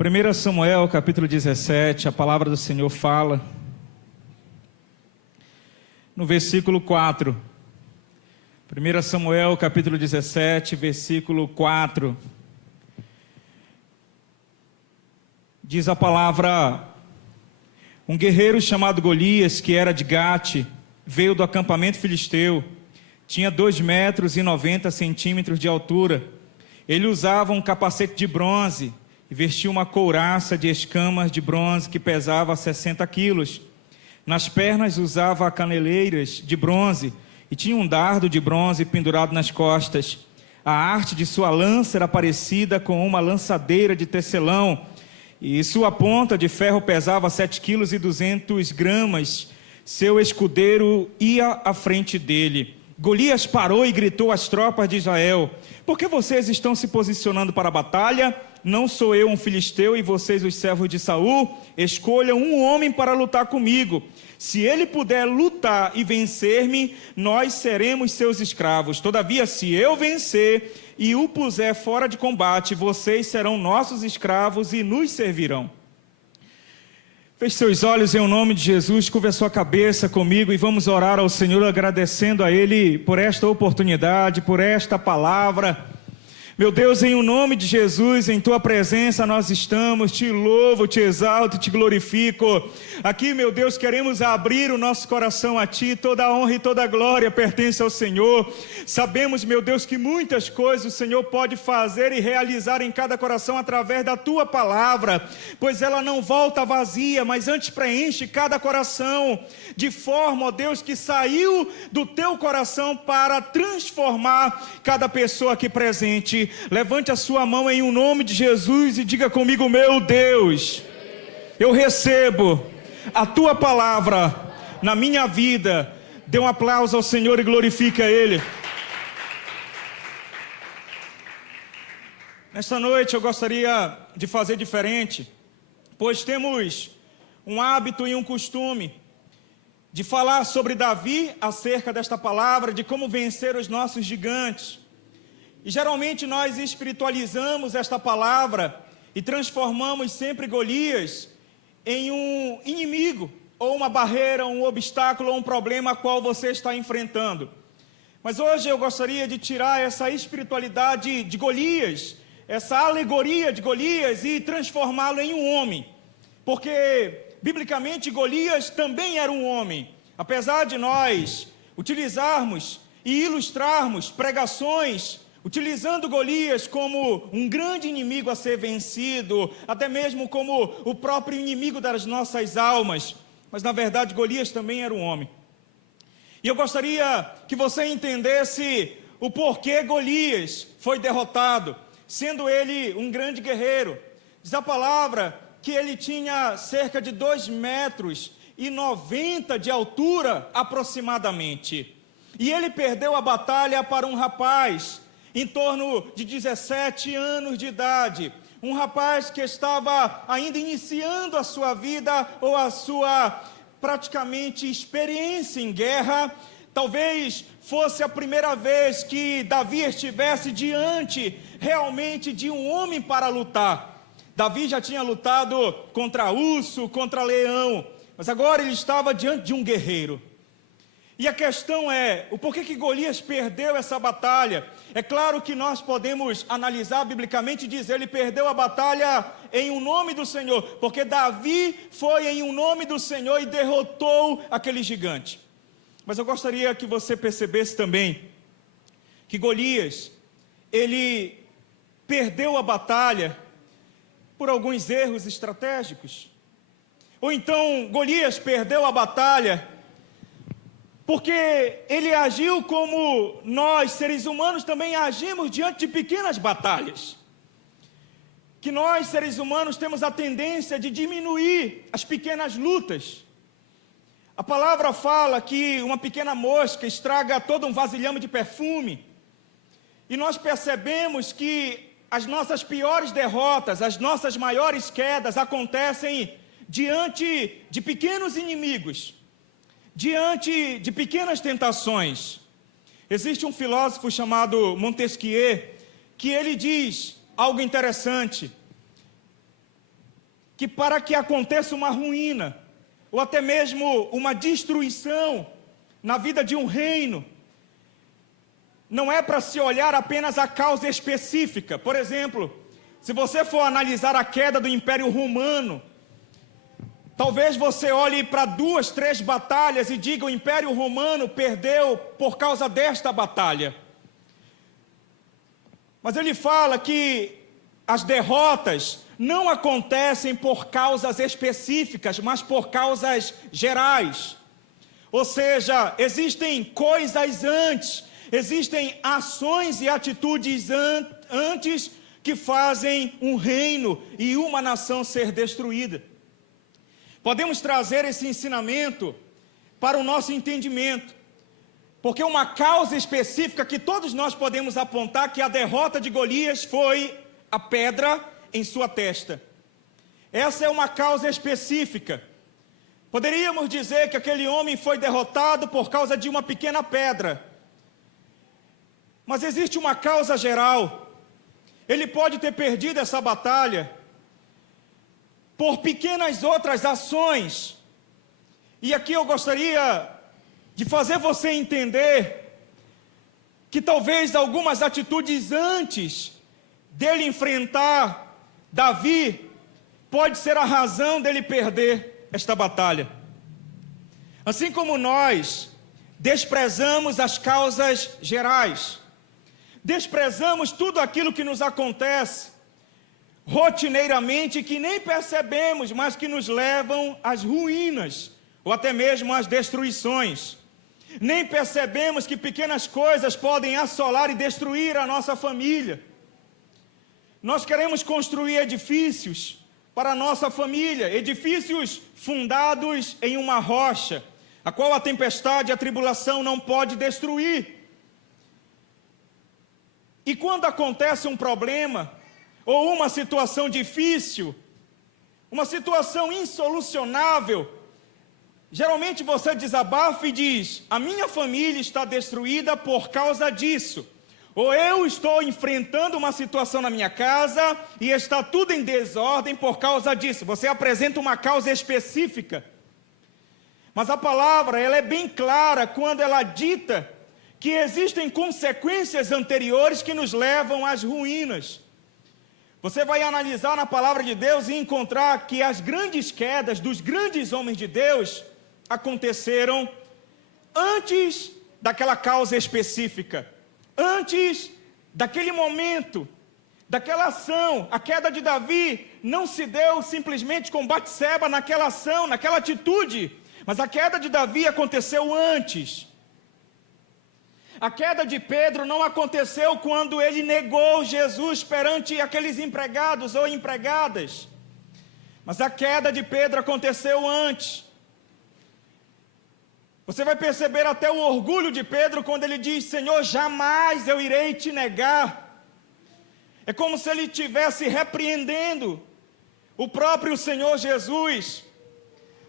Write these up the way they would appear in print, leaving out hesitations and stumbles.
1 Samuel, capítulo 17, a palavra do Senhor fala, no versículo 4. 1 Samuel, capítulo 17, versículo 4. Diz a palavra: um guerreiro chamado Golias, que era de Gate, veio do acampamento filisteu. Tinha 2,90 metros de altura. Ele usava um capacete de bronze e vestia uma couraça de escamas de bronze que pesava 60 quilos. Nas pernas usava caneleiras de bronze e tinha um dardo de bronze pendurado nas costas. A arte de sua lança era parecida com uma lançadeira de tecelão, e sua ponta de ferro pesava 7,2 kg. Seu escudeiro ia à frente dele. Golias parou e gritou às tropas de Israel: por que vocês estão se posicionando para a batalha? Não sou eu um filisteu e vocês os servos de Saul? Escolham um homem para lutar comigo. Se ele puder lutar e vencer-me, nós seremos seus escravos. Todavia, se eu vencer e o puser fora de combate, vocês serão nossos escravos e nos servirão. Feche seus olhos em nome de Jesus, curva a sua cabeça comigo e vamos orar ao Senhor, agradecendo a Ele por esta oportunidade, por esta palavra. Meu Deus, em o nome de Jesus, em Tua presença nós estamos, Te louvo, Te exalto, Te glorifico. Aqui, meu Deus, queremos abrir o nosso coração a Ti, toda a honra e toda a glória pertence ao Senhor. Sabemos, meu Deus, que muitas coisas o Senhor pode fazer e realizar em cada coração através da Tua palavra, pois ela não volta vazia, mas antes preenche cada coração, de forma, ó Deus, que saiu do Teu coração para transformar cada pessoa aqui presente. Levante a sua mão em nome de Jesus e diga comigo: meu Deus, eu recebo a Tua palavra na minha vida. Dê um aplauso ao Senhor e glorifique a Ele. Nesta noite eu gostaria de fazer diferente, pois temos um hábito e um costume de falar sobre Davi acerca desta palavra, de como vencer os nossos gigantes. E geralmente nós espiritualizamos esta palavra e transformamos sempre Golias em um inimigo, ou uma barreira, um obstáculo, ou um problema a qual você está enfrentando. Mas hoje eu gostaria de tirar essa espiritualidade de Golias, essa alegoria de Golias, e transformá-lo em um homem. Porque, biblicamente, Golias também era um homem. Apesar de nós utilizarmos e ilustrarmos pregações utilizando Golias como um grande inimigo a ser vencido, até mesmo como o próprio inimigo das nossas almas, mas na verdade Golias também era um homem. E eu gostaria que você entendesse o porquê Golias foi derrotado, sendo ele um grande guerreiro. Diz a palavra que ele tinha cerca de 2,90 metros de altura aproximadamente, e ele perdeu a batalha para um rapaz em torno de 17 anos de idade, um rapaz que estava ainda iniciando a sua vida, ou a sua praticamente experiência em guerra. Talvez fosse a primeira vez que Davi estivesse diante realmente de um homem para lutar. Davi já tinha lutado contra urso, contra leão, mas agora ele estava diante de um guerreiro. E a questão é, o porquê que Golias perdeu essa batalha? É claro que nós podemos analisar biblicamente e dizer, ele perdeu a batalha em um nome do Senhor, porque Davi foi em um nome do Senhor e derrotou aquele gigante. Mas eu gostaria que você percebesse também que Golias, ele perdeu a batalha por alguns erros estratégicos. Ou então Golias perdeu a batalha porque ele agiu como nós, seres humanos, também agimos diante de pequenas batalhas. Que nós, seres humanos, temos a tendência de diminuir as pequenas lutas. A palavra fala que uma pequena mosca estraga todo um vasilhame de perfume. E nós percebemos que as nossas piores derrotas, as nossas maiores quedas acontecem diante de pequenos inimigos, diante de pequenas tentações. Existe um filósofo chamado Montesquieu, que ele diz algo interessante. que para que aconteça uma ruína, ou até mesmo uma destruição na vida de um reino, não é para se olhar apenas a causa específica. Por exemplo, se você for analisar a queda do Império Romano, talvez você olhe para 2, 3 batalhas e diga: o Império Romano perdeu por causa desta batalha. Mas ele fala que as derrotas não acontecem por causas específicas, mas por causas gerais. Ou seja, existem coisas antes, existem ações e atitudes antes que fazem um reino e uma nação ser destruída. Podemos trazer esse ensinamento para o nosso entendimento, porque uma causa específica que todos nós podemos apontar, que a derrota de Golias foi a pedra em sua testa. Essa é uma causa específica. Poderíamos dizer que aquele homem foi derrotado por causa de uma pequena pedra. Mas existe uma causa geral. Ele pode ter perdido essa batalha por pequenas outras ações. E aqui eu gostaria de fazer você entender que talvez algumas atitudes antes dele enfrentar Davi pode ser a razão dele perder esta batalha. Assim como nós desprezamos as causas gerais, desprezamos tudo aquilo que nos acontece rotineiramente, que nem percebemos, mas que nos levam às ruínas, ou até mesmo às destruições. Nem percebemos que pequenas coisas podem assolar e destruir a nossa família. Nós queremos construir edifícios para a nossa família, edifícios fundados em uma rocha, a qual a tempestade e a tribulação não pode destruir. E quando acontece um problema, ou uma situação difícil, uma situação insolucionável, geralmente você desabafa e diz: a minha família está destruída por causa disso. Ou eu estou enfrentando uma situação na minha casa e está tudo em desordem por causa disso. Você apresenta uma causa específica. Mas a palavra, ela é bem clara quando ela dita que existem consequências anteriores que nos levam às ruínas. Você vai analisar na palavra de Deus e encontrar que as grandes quedas dos grandes homens de Deus aconteceram antes daquela causa específica. Antes daquele momento, daquela ação. A queda de Davi não se deu simplesmente com Batseba naquela ação, naquela atitude, mas a queda de Davi aconteceu antes. A queda de Pedro não aconteceu quando ele negou Jesus perante aqueles empregados ou empregadas, mas a queda de Pedro aconteceu antes. Você vai perceber até o orgulho de Pedro quando ele diz: Senhor, jamais eu irei te negar. É como se ele estivesse repreendendo o próprio Senhor Jesus.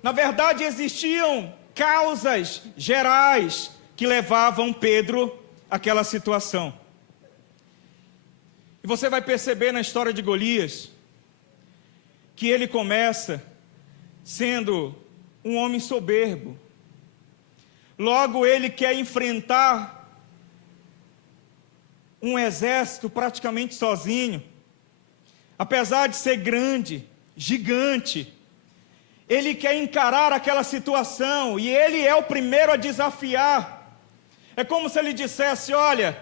Na verdade, existiam causas gerais que levavam Pedro àquela situação. E você vai perceber na história de Golias que ele começa sendo um homem soberbo. Logo, ele quer enfrentar um exército praticamente sozinho. Apesar de ser grande, gigante, ele quer encarar aquela situação e ele é o primeiro a desafiar. É como se ele dissesse: olha,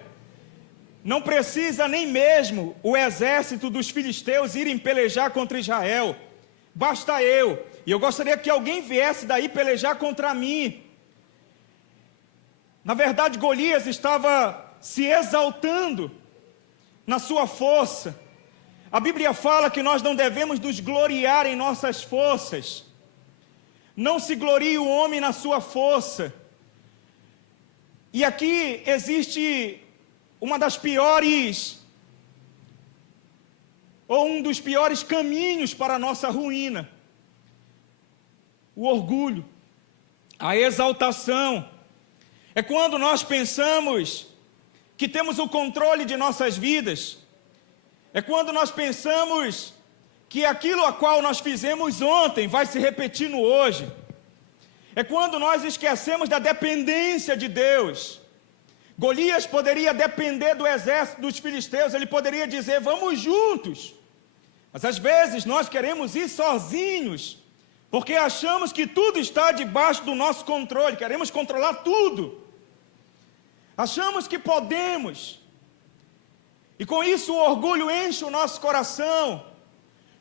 não precisa nem mesmo o exército dos filisteus irem pelejar contra Israel. Basta eu. E eu gostaria que alguém viesse daí pelejar contra mim. Na verdade, Golias estava se exaltando na sua força. A Bíblia fala que nós não devemos nos gloriar em nossas forças. Não se glorie o homem na sua força. E aqui existe uma das piores, ou um dos piores caminhos para a nossa ruína. O orgulho, a exaltação. É quando nós pensamos que temos o controle de nossas vidas. É quando nós pensamos que aquilo a qual nós fizemos ontem vai se repetir no hoje. É quando nós esquecemos da dependência de Deus. Golias poderia depender do exército dos filisteus, ele poderia dizer, vamos juntos. Mas às vezes nós queremos ir sozinhos, porque achamos que tudo está debaixo do nosso controle, queremos controlar tudo. Achamos que podemos. E com isso o orgulho enche o nosso coração.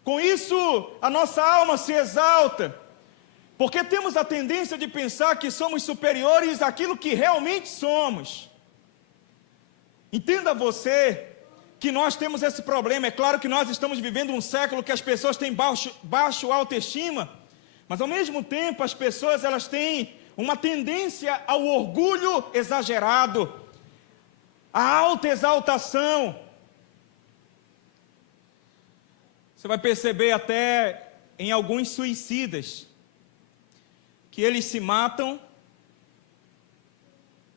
Com isso a nossa alma se exalta. Porque temos a tendência de pensar que somos superiores àquilo que realmente somos. Entenda você que nós temos esse problema. É claro que nós estamos vivendo um século que as pessoas têm baixo autoestima, mas ao mesmo tempo as pessoas elas têm uma tendência ao orgulho exagerado, à autoexaltação. Você vai perceber até em alguns suicidas que eles se matam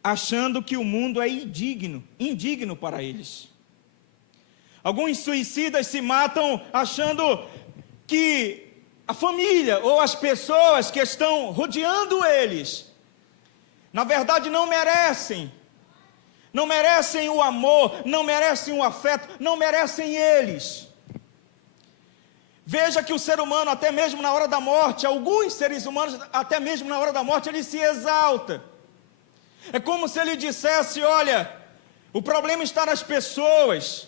achando que o mundo é indigno para eles. Alguns suicidas se matam achando que a família ou as pessoas que estão rodeando eles, na verdade não merecem o amor, não merecem o afeto, não merecem eles. Veja que o ser humano, até mesmo na hora da morte, alguns seres humanos, até mesmo na hora da morte, ele se exalta. É como se ele dissesse, olha, o problema está nas pessoas,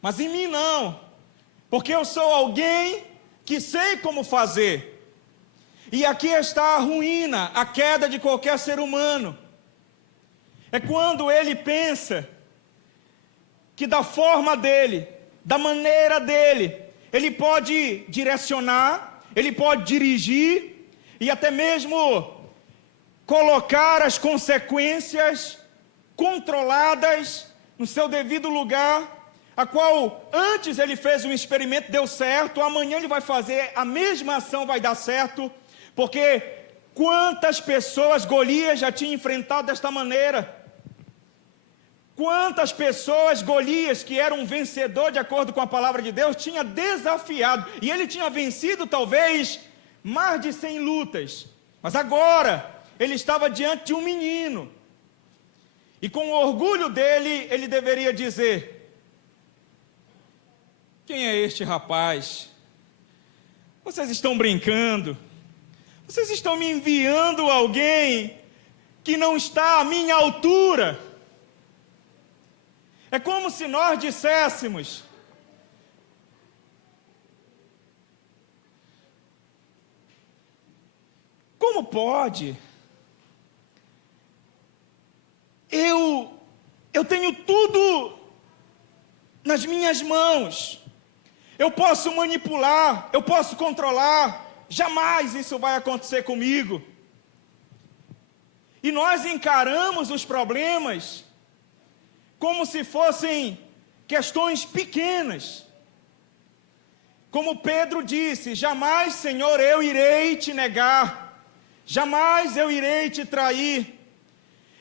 mas em mim não, porque eu sou alguém que sei como fazer. E aqui está a ruína, a queda de qualquer ser humano. É quando ele pensa que da forma dele, da maneira dele, ele pode direcionar, ele pode dirigir e até mesmo colocar as consequências controladas no seu devido lugar, a qual antes ele fez um experimento, deu certo, amanhã ele vai fazer a mesma ação, vai dar certo, porque quantas pessoas Golias já tinha enfrentado desta maneira? Quantas pessoas Golias, que era um vencedor de acordo com a palavra de Deus, tinha desafiado, e ele tinha vencido talvez mais de 100 lutas, mas agora ele estava diante de um menino, e com o orgulho dele, ele deveria dizer, quem é este rapaz? Vocês estão brincando? Vocês estão me enviando alguém que não está à minha altura? É como se nós disséssemos, como pode? Eu tenho tudo nas minhas mãos, eu posso manipular, eu posso controlar, jamais isso vai acontecer comigo. E nós encaramos os problemas como se fossem questões pequenas. Como Pedro disse, jamais, Senhor, eu irei te negar, jamais eu irei te trair.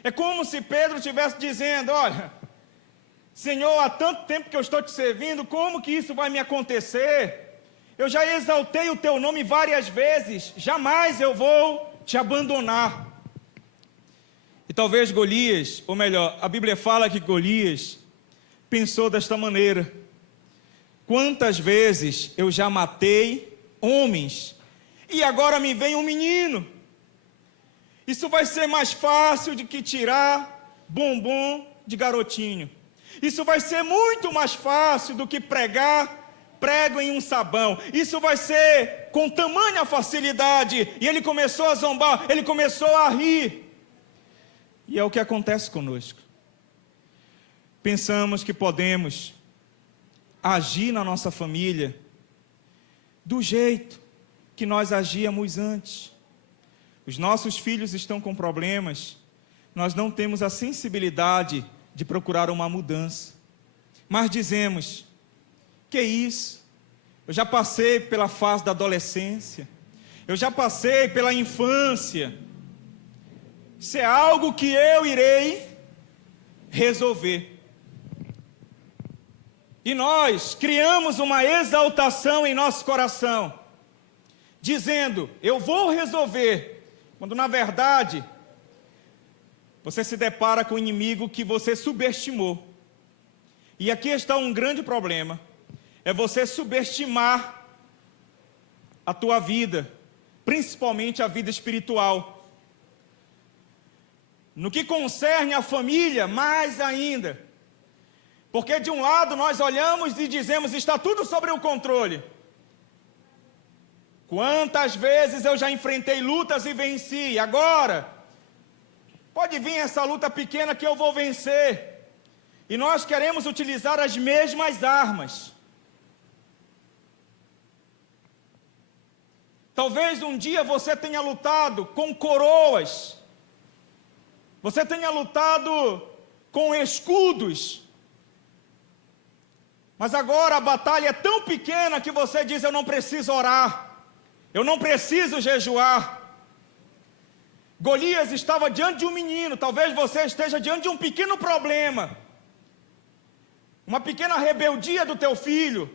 É como se Pedro estivesse dizendo, olha, Senhor, há tanto tempo que eu estou te servindo, como que isso vai me acontecer? Eu já exaltei o teu nome várias vezes, jamais eu vou te abandonar. E talvez Golias, ou melhor, a Bíblia fala que Golias pensou desta maneira, quantas vezes eu já matei homens, e agora me vem um menino, isso vai ser mais fácil do que tirar bombom de garotinho, isso vai ser muito mais fácil do que pregar prego em um sabão, isso vai ser com tamanha facilidade, e ele começou a zombar, ele começou a rir, e é o que acontece conosco. Pensamos que podemos agir na nossa família do jeito que nós agíamos antes. Os nossos filhos estão com problemas, nós não temos a sensibilidade de procurar uma mudança, mas dizemos, que isso? Eu já passei pela fase da adolescência, eu já passei pela infância, isso é algo que eu irei resolver. E nós criamos uma exaltação em nosso coração, dizendo, eu vou resolver, quando na verdade, você se depara com um inimigo que você subestimou. E aqui está um grande problema, é você subestimar a tua vida, principalmente a vida espiritual. No que concerne a família, mais ainda. Porque de um lado nós olhamos e dizemos, está tudo sobre o controle. Quantas vezes eu já enfrentei lutas e venci, agora pode vir essa luta pequena que eu vou vencer. E nós queremos utilizar as mesmas armas. Talvez um dia você tenha lutado com coroas, você tenha lutado com escudos, mas agora a batalha é tão pequena que você diz, eu não preciso orar, eu não preciso jejuar. Golias estava diante de um menino, talvez você esteja diante de um pequeno problema, uma pequena rebeldia do teu filho,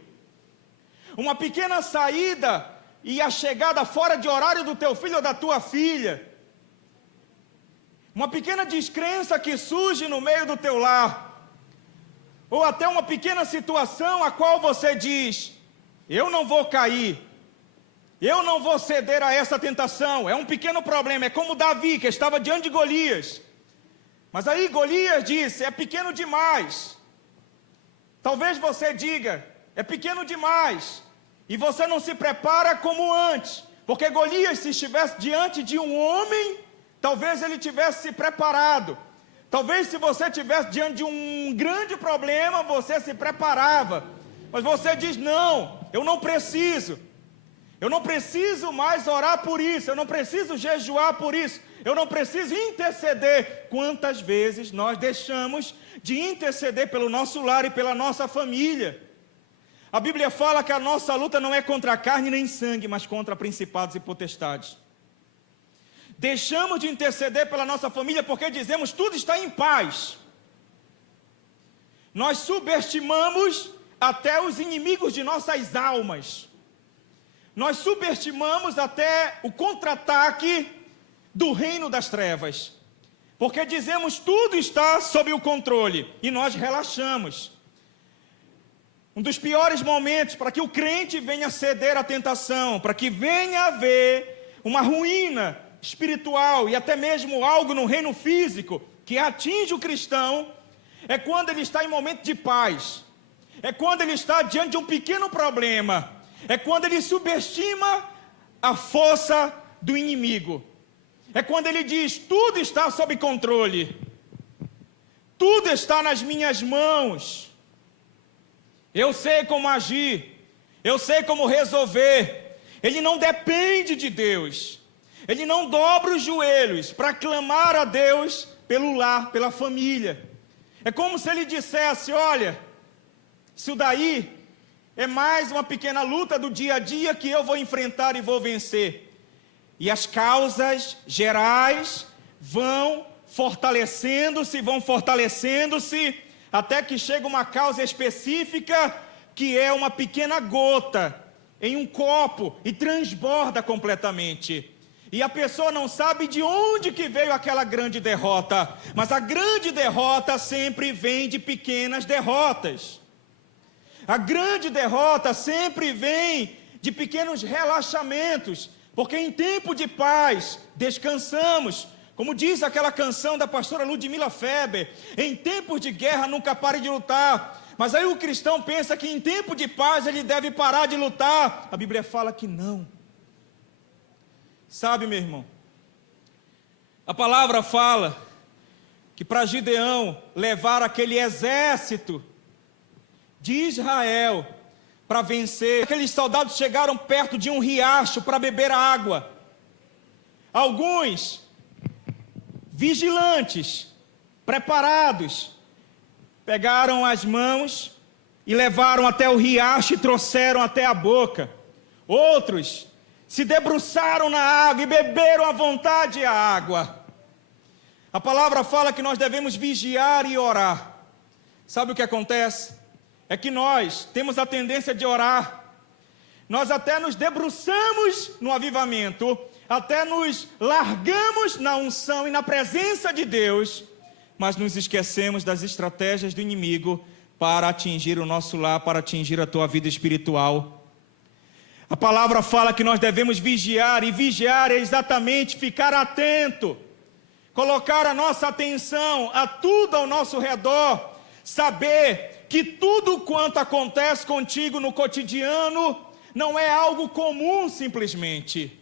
uma pequena saída e a chegada fora de horário do teu filho ou da tua filha, uma pequena descrença que surge no meio do teu lar, ou até uma pequena situação a qual você diz, eu não vou cair, eu não vou ceder a essa tentação, é um pequeno problema, é como Davi que estava diante de Golias, mas aí Golias disse, é pequeno demais, talvez você diga, é pequeno demais, e você não se prepara como antes, porque Golias, se estivesse diante de um homem, talvez ele tivesse se preparado. Talvez se você estivesse diante de um grande problema, você se preparava. Mas você diz, não, eu não preciso mais orar por isso, eu não preciso jejuar por isso, eu não preciso interceder. Quantas vezes nós deixamos de interceder pelo nosso lar e pela nossa família? A Bíblia fala que a nossa luta não é contra a carne nem sangue, mas contra principados e potestades. Deixamos de interceder pela nossa família porque dizemos tudo está em paz. Nós subestimamos até os inimigos de nossas almas. Nós subestimamos até o contra-ataque do reino das trevas. Porque dizemos tudo está sob o controle e nós relaxamos. Um dos piores momentos para que o crente venha ceder à tentação, para que venha haver uma ruína espiritual e até mesmo algo no reino físico que atinge o cristão, é quando ele está em momento de paz, é quando ele está diante de um pequeno problema, é quando ele subestima a força do inimigo, é quando ele diz, tudo está sob controle, tudo está nas minhas mãos, eu sei como agir, eu sei como resolver. Ele não depende de Deus, ele não dobra os joelhos para clamar a Deus pelo lar, pela família. É como se ele dissesse, olha, isso daí é mais uma pequena luta do dia a dia que eu vou enfrentar e vou vencer. E as causas gerais vão fortalecendo-se, até que chega uma causa específica, que é uma pequena gota em um copo e transborda completamente. E a pessoa não sabe de onde que veio aquela grande derrota, mas a grande derrota sempre vem de pequenas derrotas. A grande derrota sempre vem de pequenos relaxamentos, porque em tempo de paz descansamos. Como diz aquela canção da pastora Ludmila Feber, em tempos de guerra nunca pare de lutar. Mas aí o cristão pensa que em tempo de paz ele deve parar de lutar. A Bíblia fala que não. Sabe, meu irmão, a palavra fala que para Gideão levar aquele exército de Israel para vencer, aqueles soldados chegaram perto de um riacho para beber água. Alguns vigilantes, preparados, pegaram as mãos e levaram até o riacho e trouxeram até a boca. Outros se debruçaram na água e beberam à vontade a água. A palavra fala que nós devemos vigiar e orar. Sabe o que acontece? é que nós temos a tendência de orar. Nós até nos debruçamos no avivamento, até nos largamos na unção e na presença de Deus, mas nos esquecemos das estratégias do inimigo para atingir o nosso lar, para atingir a tua vida espiritual. A palavra fala que nós devemos vigiar, e vigiar é exatamente ficar atento, colocar a nossa atenção a tudo ao nosso redor, saber que tudo quanto acontece contigo no cotidiano não é algo comum simplesmente.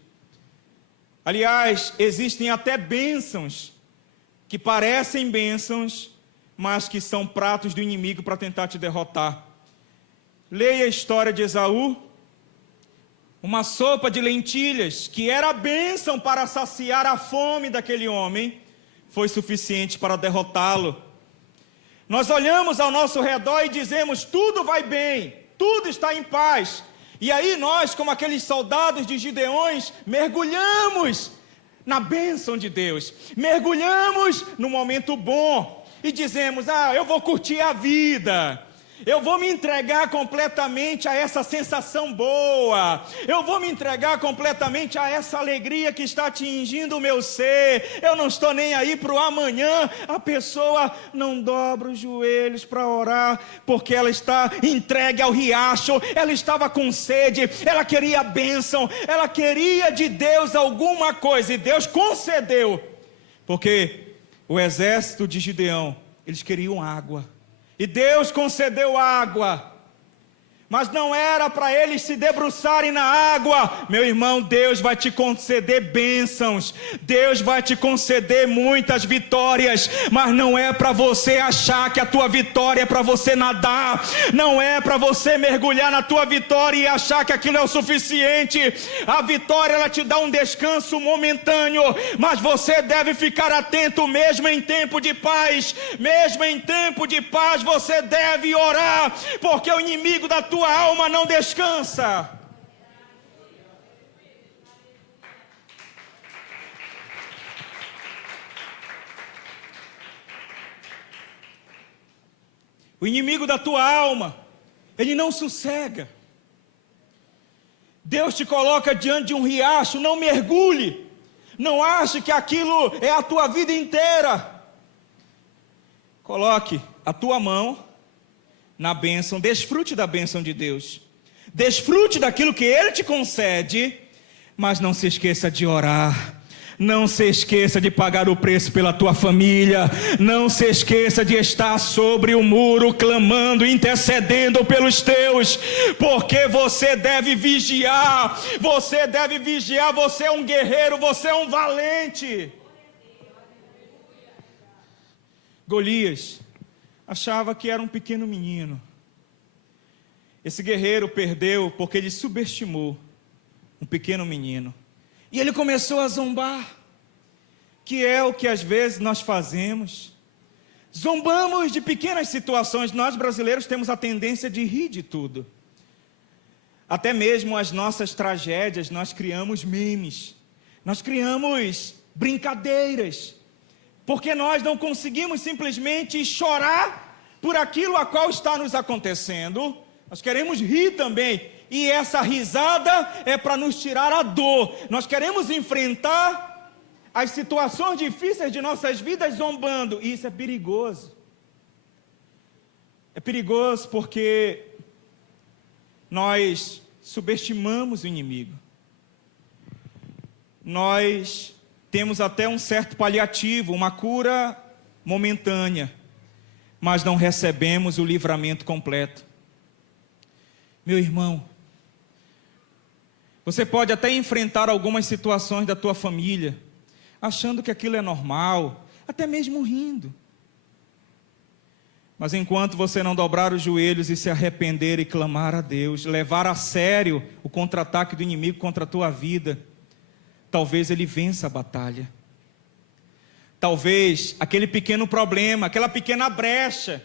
Aliás, existem até bênçãos que parecem bênçãos, mas que são pratos do inimigo para tentar te derrotar. Leia a história de Esaú. Uma sopa de lentilhas, que era bênção para saciar a fome daquele homem, foi suficiente para derrotá-lo. Nós olhamos ao nosso redor e dizemos, tudo vai bem, tudo está em paz. E aí nós, como aqueles soldados de Gideões, mergulhamos na bênção de Deus, mergulhamos no momento bom e dizemos, eu vou curtir a vida, eu vou me entregar completamente a essa sensação boa, eu vou me entregar completamente a essa alegria que está atingindo o meu ser, eu não estou nem aí para o amanhã. A pessoa não dobra os joelhos para orar, porque ela está entregue ao riacho, ela estava com sede, ela queria a bênção, ela queria de Deus alguma coisa, e Deus concedeu, porque o exército de Gideão, eles queriam água, e Deus concedeu água, mas não era para eles se debruçarem na água. Meu irmão, Deus vai te conceder bênçãos, Deus vai te conceder muitas vitórias, mas não é para você achar que a tua vitória é para você nadar, não é para você mergulhar na tua vitória e achar que aquilo é o suficiente. A vitória, ela te dá um descanso momentâneo, mas você deve ficar atento mesmo em tempo de paz. Mesmo em tempo de paz você deve orar, porque o inimigo da tua alma não descansa. O inimigo da tua alma, ele não sossega. Deus te coloca diante de um riacho, não mergulhe, não ache que aquilo é a tua vida inteira. Coloque a tua mão na bênção, desfrute da bênção de Deus, desfrute daquilo que Ele te concede, mas não se esqueça de orar, não se esqueça de pagar o preço pela tua família, não se esqueça de estar sobre o muro, clamando, intercedendo pelos teus, porque você deve vigiar, você é um guerreiro, você é um valente. Golias achava que era um pequeno menino. Esse guerreiro perdeu porque ele subestimou um pequeno menino. E ele começou a zombar, que é o que às vezes nós fazemos. Zombamos de pequenas situações. Nós brasileiros temos a tendência de rir de tudo. Até mesmo as nossas tragédias, nós criamos memes, nós criamos brincadeiras, porque nós não conseguimos simplesmente chorar por aquilo a qual está nos acontecendo, nós queremos rir também, e essa risada é para nos tirar a dor. Nós queremos enfrentar as situações difíceis de nossas vidas zombando, e isso é perigoso. É perigoso porque nós subestimamos o inimigo. Nós temos até um certo paliativo, uma cura momentânea, mas não recebemos o livramento completo. Meu irmão, você pode até enfrentar algumas situações da tua família, achando que aquilo é normal, até mesmo rindo. Mas enquanto você não dobrar os joelhos e se arrepender e clamar a Deus, levar a sério o contra-ataque do inimigo contra a tua vida, talvez ele vença a batalha. Talvez aquele pequeno problema, aquela pequena brecha,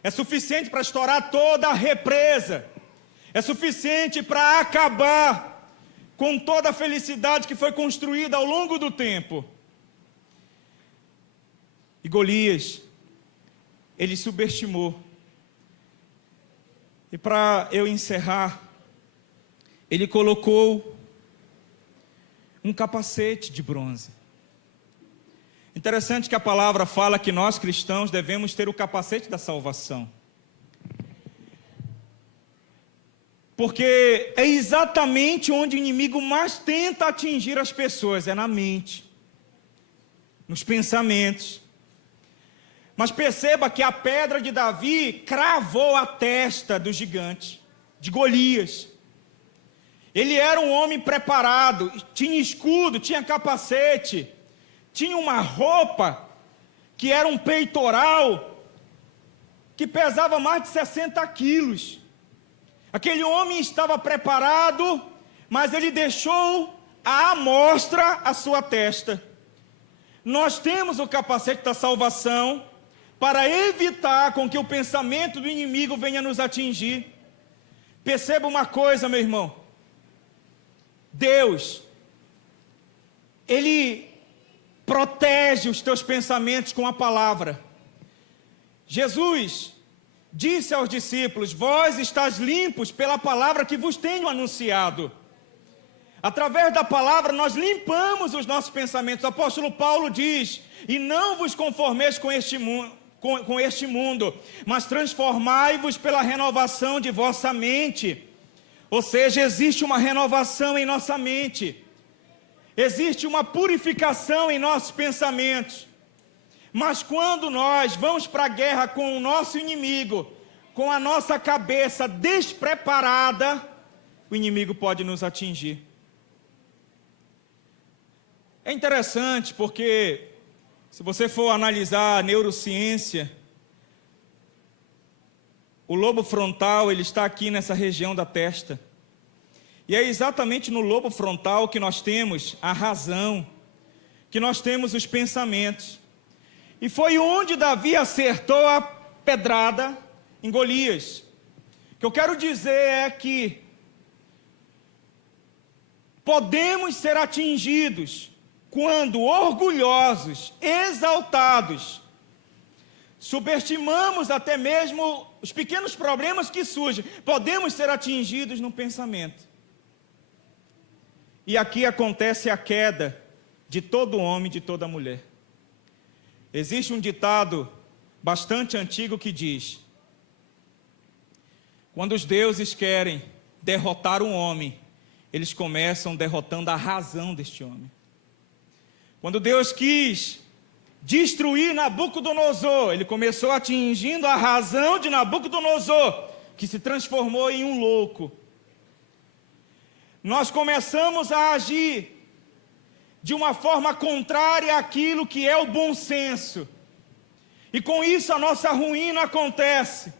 é suficiente para estourar toda a represa, é suficiente para acabar com toda a felicidade que foi construída ao longo do tempo. E Golias, ele subestimou. E para eu encerrar, ele colocou um capacete de bronze. Interessante que a palavra fala que nós cristãos devemos ter o capacete da salvação. Porque é exatamente onde o inimigo mais tenta atingir as pessoas, é na mente, nos pensamentos. Mas perceba que a pedra de Davi cravou a testa do gigante, de Golias. Ele era um homem preparado, tinha escudo, tinha capacete, tinha uma roupa que era um peitoral que pesava mais de 60 quilos. Aquele homem estava preparado, mas ele deixou à amostra a sua testa. Nós temos o capacete da salvação para evitar com que o pensamento do inimigo venha nos atingir. Perceba uma coisa, meu irmão. Deus, Ele protege os teus pensamentos com a palavra. Jesus disse aos discípulos: vós estáis limpos pela palavra que vos tenho anunciado. Através da palavra nós limpamos os nossos pensamentos. O apóstolo Paulo diz: e não vos conformeis com este mundo, mas transformai-vos pela renovação de vossa mente. Ou seja, existe uma renovação em nossa mente, existe uma purificação em nossos pensamentos. Mas quando nós vamos para a guerra com o nosso inimigo, com a nossa cabeça despreparada, o inimigo pode nos atingir. É interessante porque, se você for analisar a neurociência, o lobo frontal, ele está aqui nessa região da testa. E é exatamente no lobo frontal que nós temos a razão, que nós temos os pensamentos. E foi onde Davi acertou a pedrada em Golias. O que eu quero dizer é que podemos ser atingidos quando orgulhosos, exaltados, subestimamos até mesmo os pequenos problemas que surgem. Podemos ser atingidos no pensamento. E aqui acontece a queda de todo homem, de toda mulher. Existe um ditado bastante antigo que diz: quando os deuses querem derrotar um homem, eles começam derrotando a razão deste homem. Quando Deus quis destruir Nabucodonosor, ele começou atingindo a razão de Nabucodonosor, que se transformou em um louco. Nós começamos a agir de uma forma contrária àquilo que é o bom senso. E com isso a nossa ruína acontece.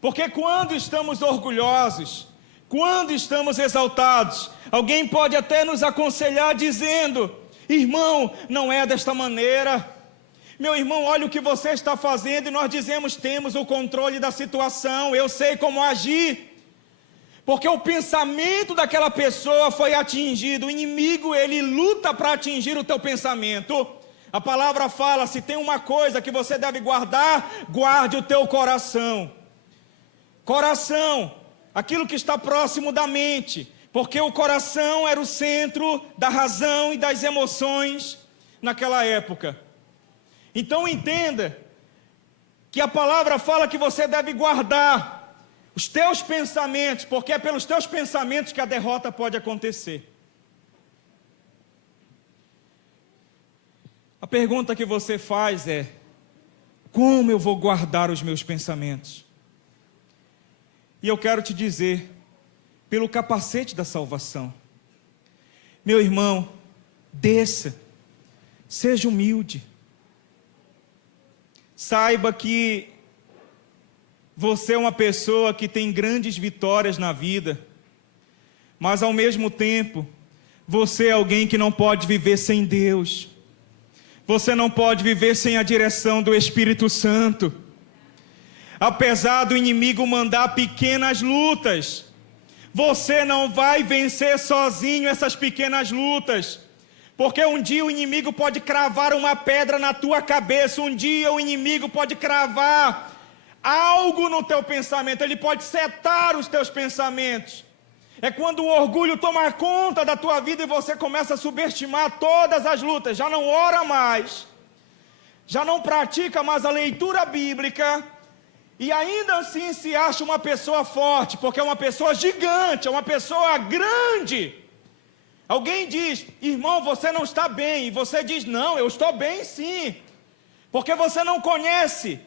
Porque quando estamos orgulhosos, quando estamos exaltados, alguém pode até nos aconselhar dizendo: irmão, não é desta maneira. Meu irmão, olha o que você está fazendo. E nós dizemos: temos o controle da situação, eu sei como agir. Porque o pensamento daquela pessoa foi atingido. O inimigo, ele luta para atingir o teu pensamento. A palavra fala: se tem uma coisa que você deve guardar, guarde o teu coração. Coração, aquilo que está próximo da mente. Porque o coração era o centro da razão e das emoções naquela época. Então entenda que a palavra fala que você deve guardar os teus pensamentos, porque é pelos teus pensamentos que a derrota pode acontecer. A pergunta que você faz é: como eu vou guardar os meus pensamentos? E eu quero te dizer: pelo capacete da salvação. Meu irmão, desça, seja humilde. Saiba que você é uma pessoa que tem grandes vitórias na vida, mas ao mesmo tempo, você é alguém que não pode viver sem Deus. Você não pode viver sem a direção do Espírito Santo. Apesar do inimigo mandar pequenas lutas, você não vai vencer sozinho essas pequenas lutas. Porque um dia o inimigo pode cravar uma pedra na tua cabeça, um dia o inimigo pode cravar algo no teu pensamento, ele pode setar os teus pensamentos. É quando o orgulho toma conta da tua vida e você começa a subestimar todas as lutas, já não ora mais, já não pratica mais a leitura bíblica, e ainda assim se acha uma pessoa forte, porque é uma pessoa gigante, é uma pessoa grande. Alguém diz: irmão, você não está bem, e você diz: não, eu estou bem sim, porque você não conhece,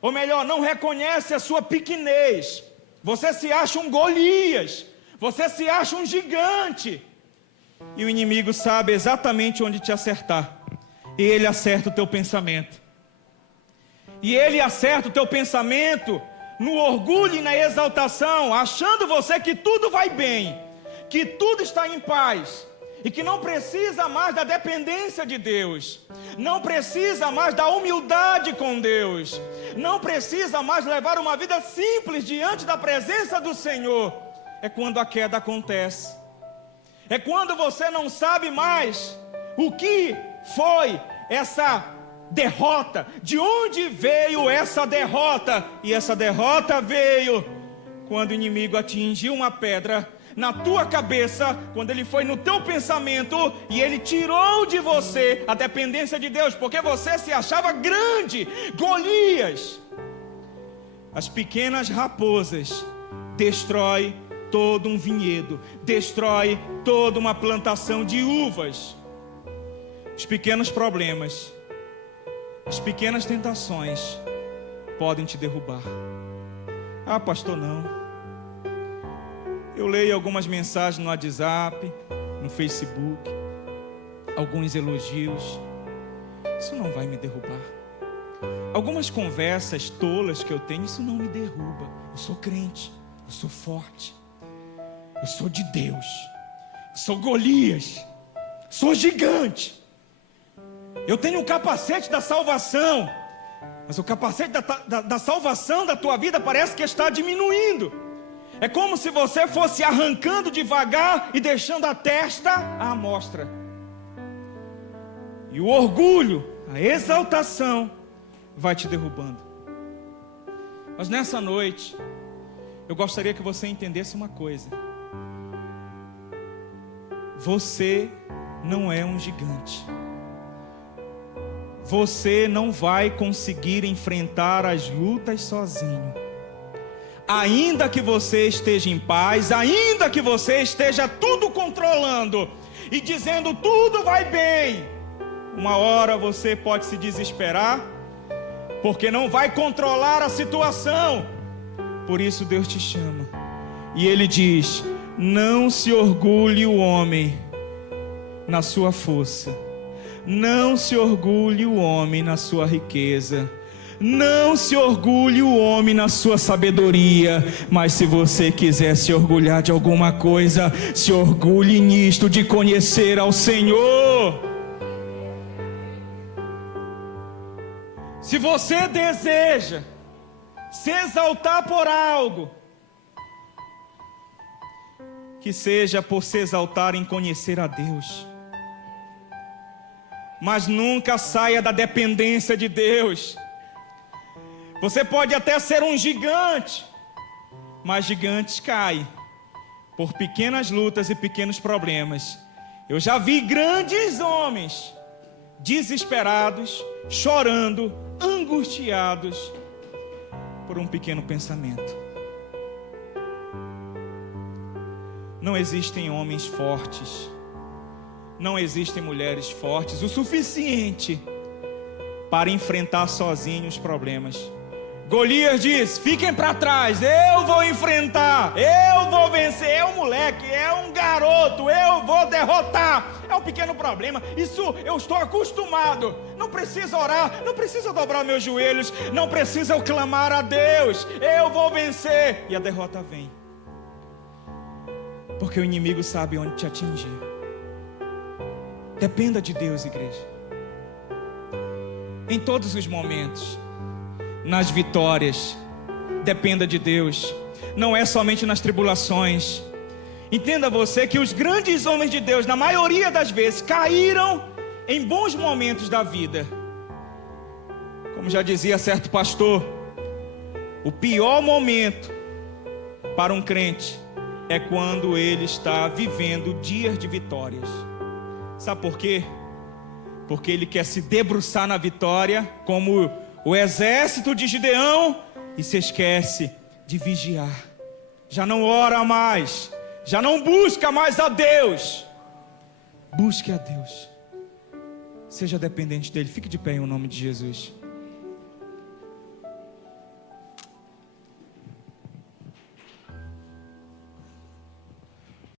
ou melhor, não reconhece a sua pequenez. Você se acha um Golias, você se acha um gigante, e o inimigo sabe exatamente onde te acertar, e ele acerta o teu pensamento. E ele acerta o teu pensamento no orgulho e na exaltação, achando você que tudo vai bem, que tudo está em paz, e que não precisa mais da dependência de Deus, não precisa mais da humildade com Deus, não precisa mais levar uma vida simples diante da presença do Senhor. É quando a queda acontece, é quando você não sabe mais o que foi essa derrota, de onde veio essa derrota. E essa derrota veio quando o inimigo atingiu uma pedra na tua cabeça, quando ele foi no teu pensamento e ele tirou de você a dependência de Deus, porque você se achava grande, Golias. As pequenas raposas destroem todo um vinhedo, destrói toda uma plantação de uvas. Os pequenos problemas, as pequenas tentações podem te derrubar. Ah, pastor, não. Eu leio algumas mensagens no WhatsApp, no Facebook, alguns elogios. Isso não vai me derrubar. Algumas conversas tolas que eu tenho, isso não me derruba. Eu sou crente, eu sou forte, eu sou de Deus, eu sou Golias, sou gigante. Eu tenho o capacete da salvação, mas o capacete da salvação da tua vida parece que está diminuindo. É como se você fosse arrancando devagar e deixando a testa à mostra. E o orgulho, a exaltação, vai te derrubando. Mas nessa noite, eu gostaria que você entendesse uma coisa. Você não é um gigante. Você não vai conseguir enfrentar as lutas sozinho. Ainda que você esteja em paz, ainda que você esteja tudo controlando e dizendo tudo vai bem, uma hora você pode se desesperar, porque não vai controlar a situação. Por isso Deus te chama e Ele diz: não se orgulhe o homem na sua força, não se orgulhe o homem na sua riqueza, não se orgulhe o homem na sua sabedoria, mas se você quiser se orgulhar de alguma coisa, se orgulhe nisto de conhecer ao Senhor. Se você deseja se exaltar por algo, que seja por se exaltar em conhecer a Deus, mas nunca saia da dependência de Deus. Você pode até ser um gigante, mas gigantes caem por pequenas lutas e pequenos problemas. Eu já vi grandes homens desesperados, chorando, angustiados por um pequeno pensamento. Não existem homens fortes, não existem mulheres fortes o suficiente para enfrentar sozinhos os problemas. Golias diz: fiquem para trás, eu vou enfrentar, eu vou vencer. É um moleque, é um garoto, eu vou derrotar. É um pequeno problema, isso eu estou acostumado. Não precisa orar, não precisa dobrar meus joelhos, não precisa eu clamar a Deus, eu vou vencer. E a derrota vem, porque o inimigo sabe onde te atingir. Dependa de Deus, igreja, em todos os momentos. Nas vitórias, dependa de Deus. Não é somente nas tribulações. Entenda você que os grandes homens de Deus, na maioria das vezes, caíram em bons momentos da vida. Como já dizia certo pastor, O pior momento para um crente é quando ele está vivendo dias de vitórias. Sabe por quê? Porque ele quer se debruçar na vitória, como o exército de Gideão, e se esquece de vigiar. Já não ora mais, já não busca mais a Deus. Busque a Deus. Seja dependente dele. Fique de pé em nome de Jesus.